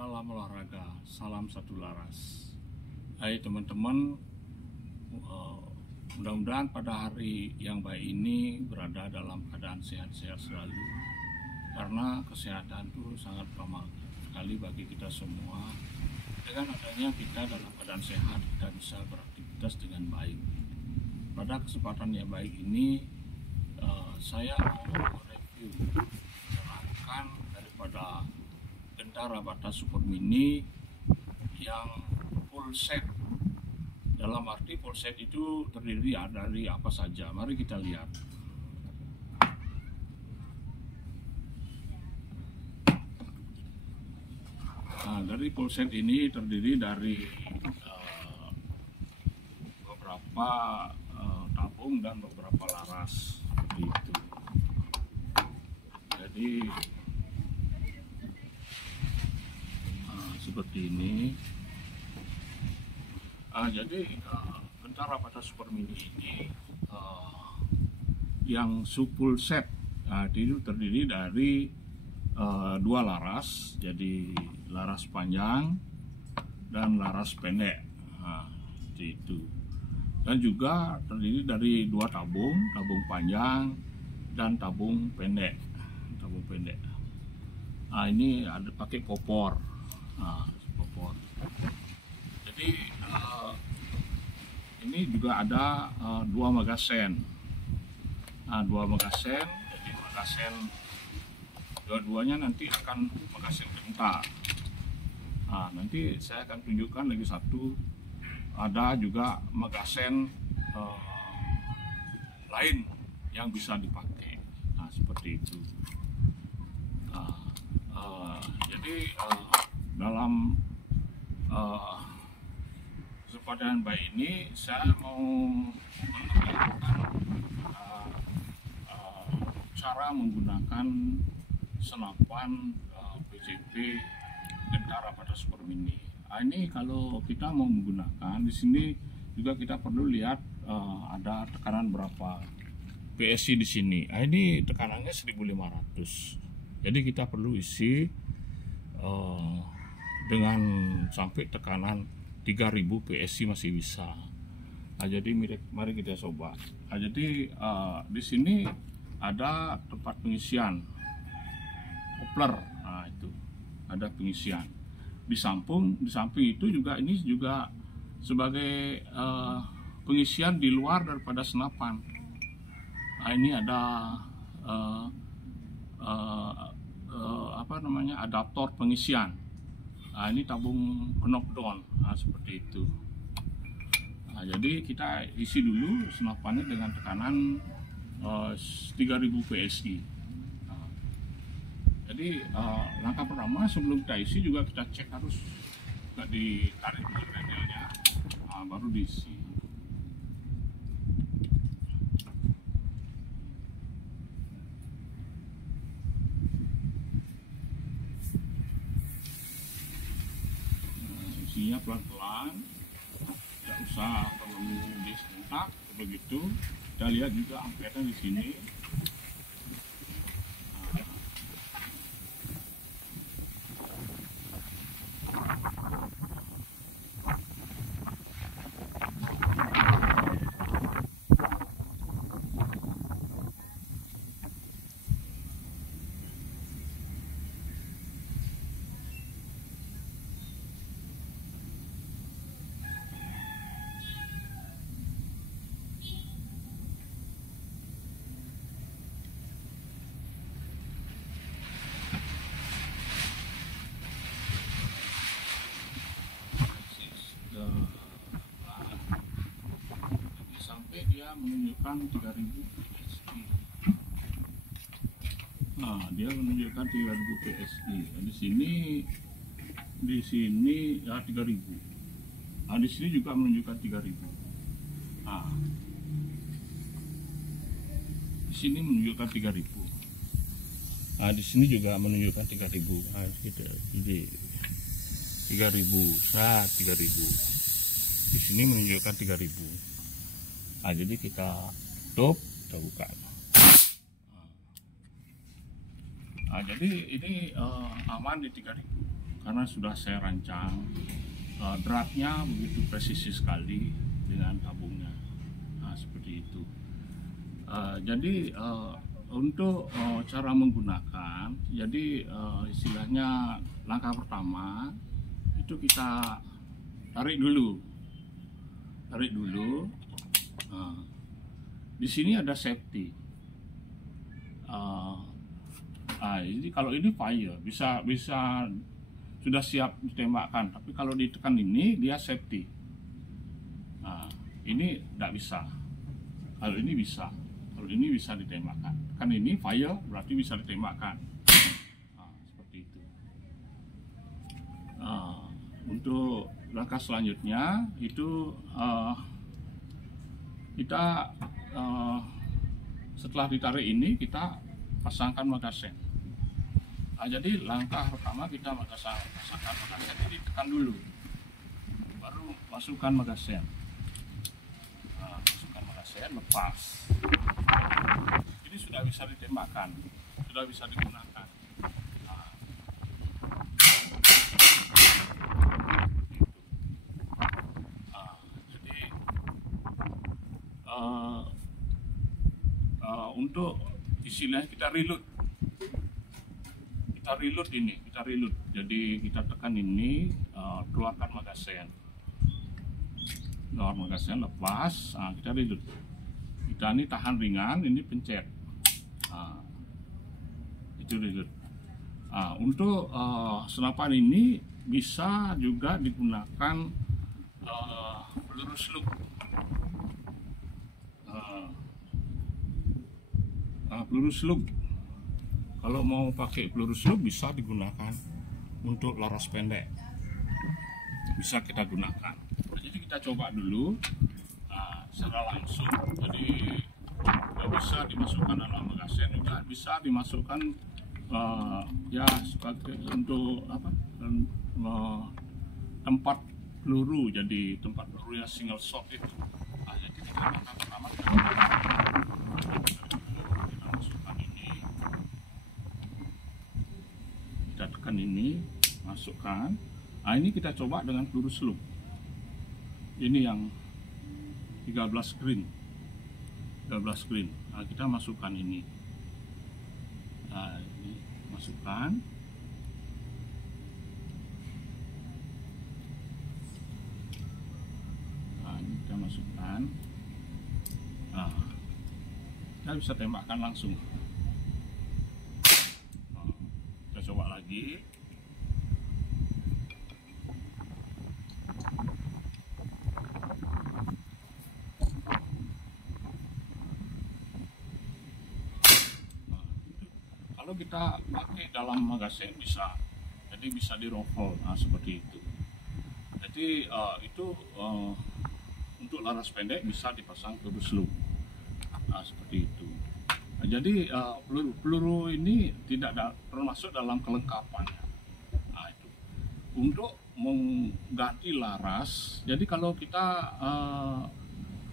Salam olahraga, salam satu laras. Hai teman-teman, mudah-mudahan pada hari yang baik ini berada dalam keadaan sehat-sehat selalu. Karena kesehatan itu sangat bermanfaat sekali bagi kita semua. Dengan adanya kita dalam keadaan sehat, kita bisa beraktivitas dengan baik. Pada kesempatan yang baik ini, saya mau review menerangkan daripada Gentara Bata Super Mini yang full set. Dalam arti full set itu terdiri dari apa saja. Mari kita lihat. Nah, dari full set ini terdiri dari beberapa tabung dan beberapa laras seperti itu. Jadi seperti ini. Jadi Gentara Bata Super Mini ini yang full set itu terdiri dari dua laras, jadi laras panjang dan laras pendek, seperti itu. Dan juga terdiri dari dua tabung panjang dan tabung pendek. Ini ada pakai popor. Popor. Jadi ini juga ada dua magasen. Dua magasen. Jadi magasen dua-duanya nanti akan magasen gentar. Nanti saya akan tunjukkan lagi satu. Ada juga magasen lain yang bisa dipakai. Seperti itu. Jadi dalam kesempatan baik ini saya mau menunjukkan cara menggunakan senapan PCP Gentara Bata Super Mini. Ini kalau kita mau menggunakan di sini juga kita perlu lihat ada tekanan berapa PSI di sini. Ini tekanannya 1500. Jadi kita perlu isi dengan sampai tekanan 3000 PSI masih bisa. Jadi mari kita coba. Jadi di sini ada tempat pengisian kopler. Itu ada pengisian. Di samping itu juga ini juga sebagai pengisian di luar daripada senapan. Ini ada adaptor pengisian. Ini tabung knockdown, seperti itu. Jadi kita isi dulu senapannya dengan tekanan 3000 PSI. Jadi langkah pertama sebelum kita isi juga kita cek harus juga ditarik dulu rendelnya, baru diisi. Isinya pelan-pelan, tidak usah terlalu disentak, begitu. Kita lihat juga ampernya di sini. Sampai dia menunjukkan 3000 PSI. Dia menunjukkan 3000 PSI. Di sini ya 3000. Di sini juga menunjukkan 3000. Di sini menunjukkan 3000. Di sini juga menunjukkan 3000. Jadi 3000. 3000. Di sini menunjukkan 3000. Jadi kita tutup, kita buka. Jadi ini aman di 3000. karena sudah saya rancang. Dratnya begitu presisi sekali dengan tabungnya. Nah, seperti itu. Jadi untuk cara menggunakan, jadi istilahnya langkah pertama itu kita tarik dulu. Di sini ada safety. Jadi kalau ini fire bisa sudah siap ditembakkan, tapi kalau ditekan ini dia safety. Ini tidak bisa. Kalau ini bisa, kalau ini bisa ditembakkan. Kan ini fire berarti bisa ditembakkan. Seperti itu. Untuk langkah selanjutnya itu kita setelah ditarik ini kita pasangkan magasen. Jadi langkah pertama kita pasangkan magasen, ini tekan dulu, baru masukkan magasen. Masukkan magasen, lepas. Ini sudah bisa ditembakkan, sudah bisa digunakan. Jadi untuk istilahnya kita reload. Kita reload. Jadi kita tekan ini, keluarkan magasen. Keluar magasen, lepas, kita reload. Kita ini tahan ringan, ini pencet. Itu reload. Untuk senapan ini bisa juga digunakan peluru slug. Peluru slug. Kalau mau pakai peluru slug bisa digunakan untuk laras pendek, bisa kita gunakan. Jadi kita coba dulu secara langsung. Jadi bisa dimasukkan dalam magasen, juga bisa dimasukkan ya sebagai untuk tempat peluru. Jadi tempat peluru yang single shot itu. Jadi kita langkah pertama kita masukkan ini. Kita tekan ini, masukkan. Ini kita coba dengan peluru slug. Ini yang 13 green. Kita masukkan ini. Ini masukkan. Ini kita masukkan. Kita bisa tembakkan langsung. Kita coba lagi. Kalau kita pakai dalam magasen bisa, jadi bisa di rifle, seperti itu. Jadi itu untuk laras pendek bisa dipasang peluru slug, seperti itu. Jadi peluru ini tidak termasuk dalam kelengkapannya. Itu untuk mengganti laras. Jadi kalau kita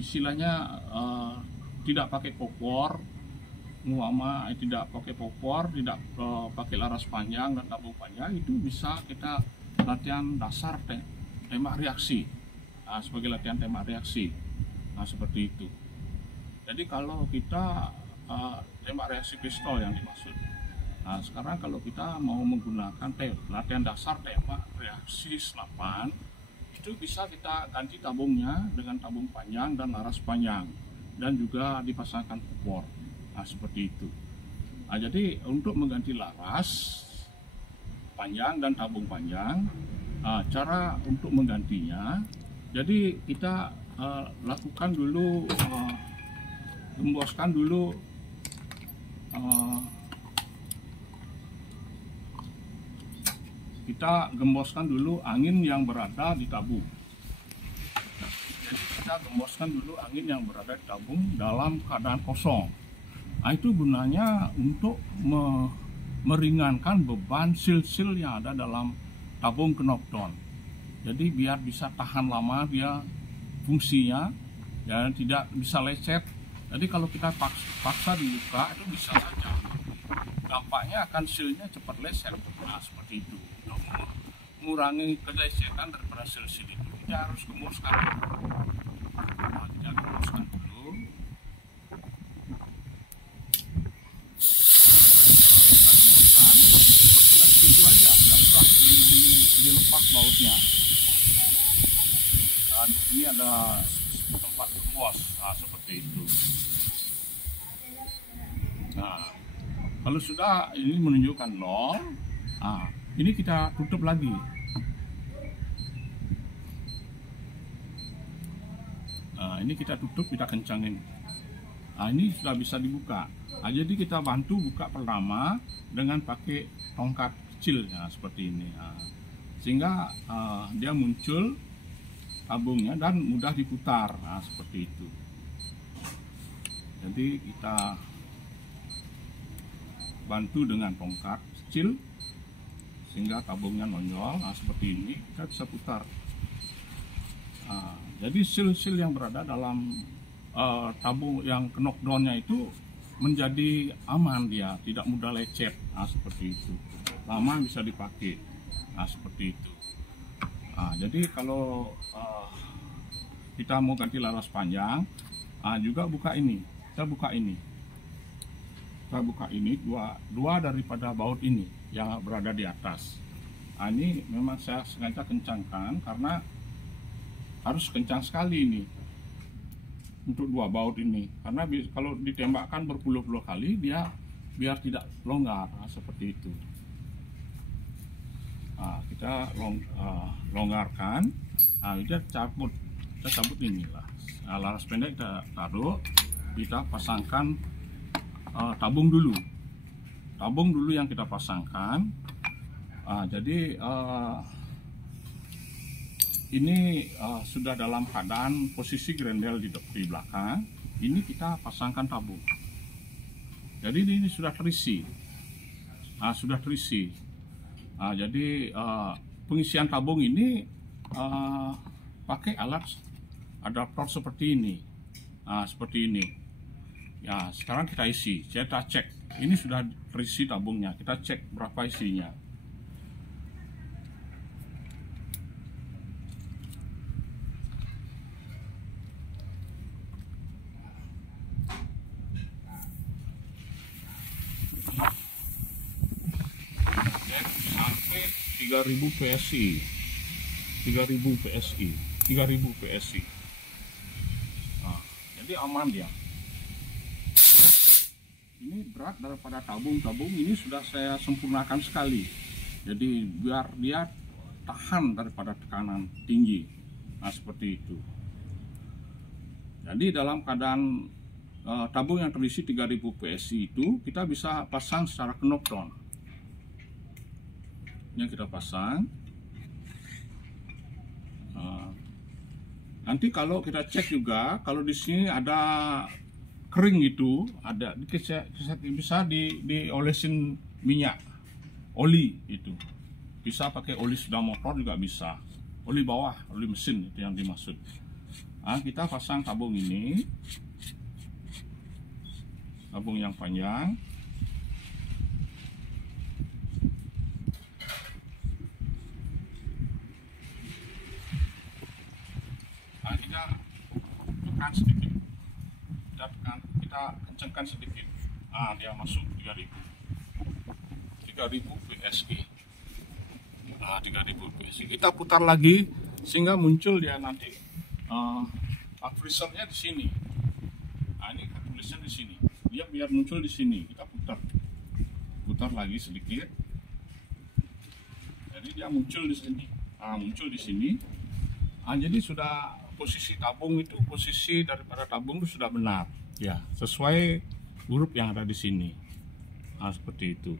istilahnya tidak pakai popor, tidak pakai popor, tidak pakai laras panjang dan tabung panjang, itu bisa kita latihan dasar tembak reaksi, sebagai latihan tembak reaksi, seperti itu. Jadi kalau kita tembak reaksi pistol yang dimaksud. Sekarang kalau kita mau menggunakan latihan dasar tembak reaksi senapan, itu bisa kita ganti tabungnya dengan tabung panjang dan laras panjang, dan juga dipasangkan popor. Seperti itu. Jadi untuk mengganti laras panjang dan tabung panjang, cara untuk menggantinya, jadi kita lakukan dulu, gemboskan dulu angin yang berada di tabung. Jadi kita gemboskan dulu angin yang berada di tabung dalam keadaan kosong. Itu gunanya untuk meringankan beban sil-sil yang ada dalam tabung knockdown. Jadi biar bisa tahan lama dia fungsinya, dan tidak bisa lecet. Jadi kalau kita paksa dibuka itu bisa saja dampaknya akan silnya cepat lecet. Seperti itu. mengurangi kelesetan daripada sel-sel itu, kita harus kemuruskan dulu. Nah, kita kemuruskan dulu. Kita kemuruskan, cuma segitu aja, nggak usah dilepas bautnya. Dan ini ada tempat gembos, nah, seperti itu. Nah, kalau sudah ini menunjukkan 0, nah, ini kita tutup lagi. Nah, ini kita tutup, kita kencangin. Nah, ini sudah bisa dibuka. Nah, jadi kita bantu buka pertama dengan pakai tongkat kecil, ya, seperti ini. Nah, sehingga dia muncul tabungnya dan mudah diputar, nah, seperti itu. Jadi kita bantu dengan tongkat kecil sehingga tabungnya nonjol, nah, seperti ini kita bisa putar. Nah, jadi sil-sil yang berada dalam tabung yang knockdownnya itu menjadi aman, dia tidak mudah lecet, nah, seperti itu. Lama bisa dipakai, nah, seperti itu. Nah, jadi kalau kita mau ganti laras panjang, juga buka ini, kita buka ini. Kita buka ini dua daripada baut ini yang berada di atas. Nah, ini memang saya sengaja kencangkan karena harus kencang sekali ini untuk dua baut ini, karena kalau ditembakkan berpuluh-puluh kali dia biar tidak longgar, nah, seperti itu. Nah, kita longgarkan, nah, kita cabut inilah. Nah, laras pendek kita taruh, kita pasangkan tabung dulu yang kita pasangkan. Jadi ini sudah dalam keadaan posisi grendel di belakang. Ini kita pasangkan tabung. Jadi ini sudah terisi. Sudah terisi. Jadi pengisian tabung ini pakai alat adaptor seperti ini. Seperti ini. Ya, sekarang kita isi. Kita cek. Ini sudah terisi tabungnya. Kita cek berapa isinya. Sampai 3000 PSI. 3000 PSI. 3000 PSI. Nah, jadi aman dia. Ini berat daripada tabung ini sudah saya sempurnakan sekali. Jadi biar dia tahan daripada tekanan tinggi. Nah, seperti itu. Jadi dalam keadaan tabung yang terisi 3000 PSI itu kita bisa pasang secara knockdown. Ini kita pasang. Nanti kalau kita cek juga, kalau di sini ada kering itu, ada bisa diolesin minyak, oli itu. Bisa pakai oli sepeda motor juga bisa. Oli bawah, oli mesin itu yang dimaksud. Nah, kita pasang tabung ini, tabung yang panjang. Nah, kita tekan sedikit, kita kencangkan sedikit. Nah, dia masuk 3000 PSI. Nah, 3000 PSI. Kita putar lagi sehingga muncul dia nanti freezernya di sini. Nah, ini tulisan di sini. Dia biar muncul di sini. Kita putar lagi sedikit. Jadi dia muncul di sini. Nah, muncul di sini. Nah, jadi sudah posisi tabung itu, posisi daripada tabung itu sudah benar. Ya, sesuai huruf yang ada di sini. Nah, seperti itu.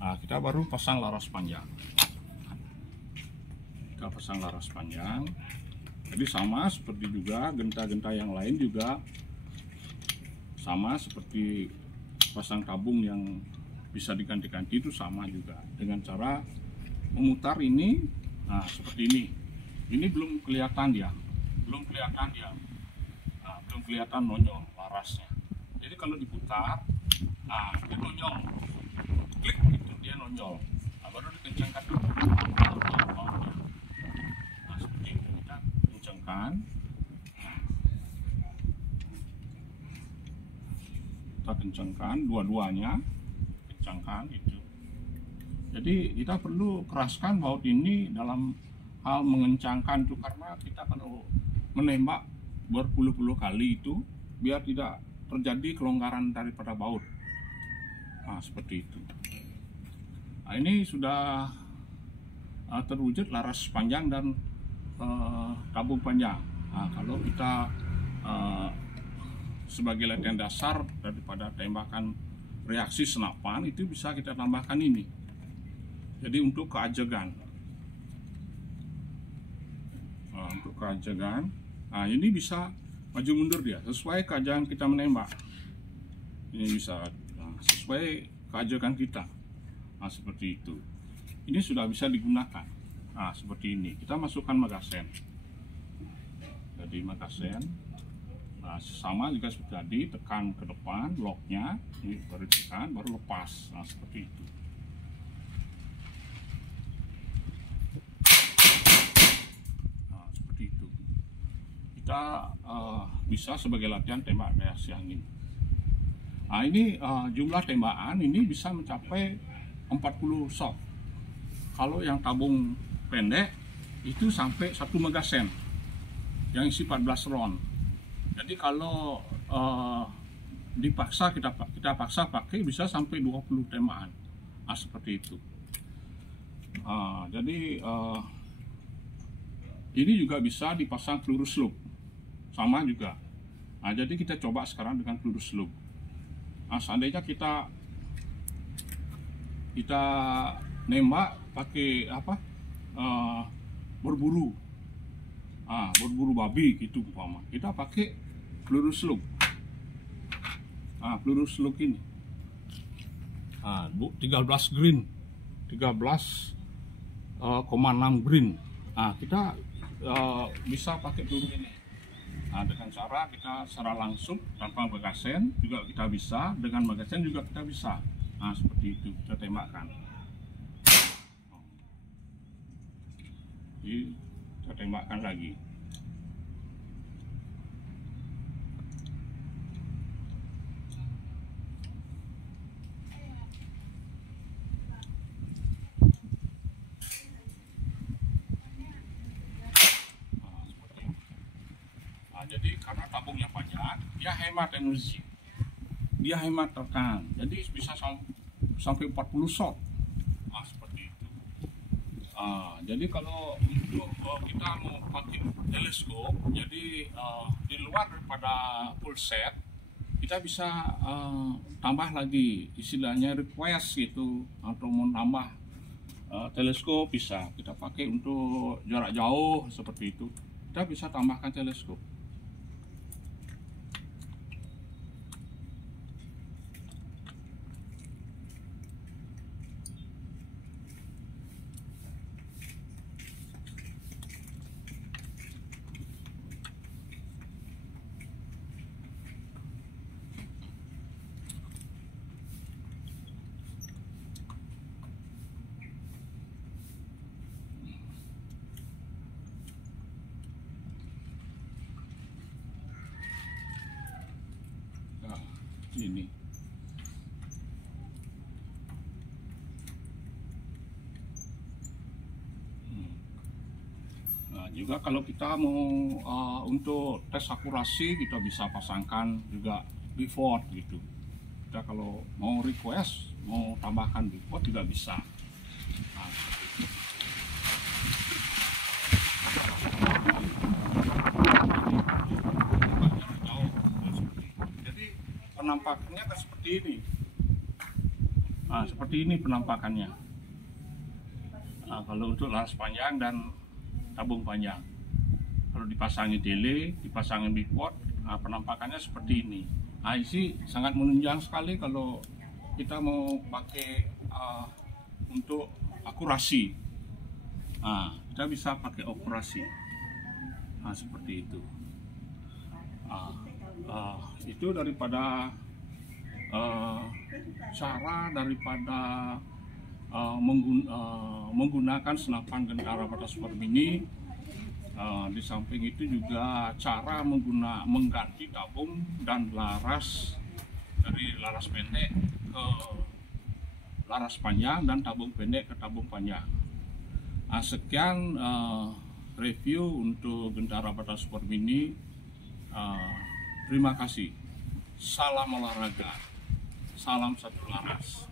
Nah, kita baru pasang laras panjang. Kita pasang laras panjang. Jadi sama seperti juga genta-genta yang lain juga sama seperti pasang tabung yang bisa diganti-ganti itu sama juga dengan cara memutar ini. Nah, seperti ini. Ini belum kelihatan dia. Nah, belum kelihatan nonyol larasnya. Jadi kalau diputar, nah, dia nonyol. Klik itu dia nonyol. Nah, baru dikencangkan dulu. kencangkan, dua-duanya kencangkan itu. Jadi kita perlu keraskan baut ini dalam hal mengencangkan itu, karena kita kalau menembak berpuluh-puluh kali itu biar tidak terjadi kelonggaran daripada baut. Nah, seperti itu. Nah, ini sudah terwujud laras panjang dan tabung panjang. Nah, kalau kita sebagai latihan dasar daripada tembakan reaksi senapan, itu bisa kita tambahkan ini. Jadi untuk keajegan, nah ini bisa maju mundur dia sesuai keajegan kita menembak. Ini bisa sesuai keajegan kita. Nah, seperti itu. Ini sudah bisa digunakan. Nah, seperti ini. Kita masukkan magasen. Jadi magasen, nah, sama juga seperti tadi, tekan ke depan locknya, ini baru tekan, baru lepas. Nah, seperti itu. Nah, seperti itu. Kita bisa sebagai latihan tembak reaksi angin. Nah, ini jumlah tembakan ini bisa mencapai 40 shot. Kalau yang tabung pendek itu sampai 1 magasen yang isi 14 round. Jadi kalau dipaksa kita paksa pakai bisa sampai 20 tembakan. Nah, seperti itu. Jadi ini juga bisa dipasang peluru slug, sama juga. Nah, jadi kita coba sekarang dengan peluru slug. Nah, seandainya kita nembak pakai apa, berburu, berburu babi gitu umpama, kita pakai peluru slug. Peluru slug ini 13 green, 13,6 green. Kita bisa pakai peluru ini. Dengan cara kita secara langsung tanpa magasen juga kita bisa, dengan magasen juga kita bisa. Seperti itu kita tembakkan. Jadi kita tembakkan lagi. Jadi karena tabungnya panjang, dia hemat energi, dia hemat tekan, jadi bisa sampai 40 shot. Seperti itu. Jadi kalau untuk kita mau pakai teleskop, jadi di luar daripada full set, kita bisa tambah lagi, istilahnya request gitu, atau mau tambah teleskop bisa kita pakai untuk jarak jauh seperti itu. Kita bisa tambahkan teleskop. Ini juga kalau kita mau untuk tes akurasi, kita bisa pasangkan juga before gitu. Kita kalau mau request, mau tambahkan before juga bisa. Penampakannya kan seperti ini. Seperti ini penampakannya. Kalau untuk laras panjang dan tabung panjang, kalau dipasangi delay, dipasangi bipod, penampakannya seperti ini. Ini sangat menunjang sekali kalau kita mau pakai untuk akurasi. Kita bisa pakai akurasi. Seperti itu. Itu daripada cara daripada menggunakan senapan Gentara Batas Super Mini. Di samping itu juga cara mengganti tabung dan laras dari laras pendek ke laras panjang dan tabung pendek ke tabung panjang. Sekian review untuk Gentara Bata Sport Mini. Terima kasih. Salam olahraga, salam satu laras.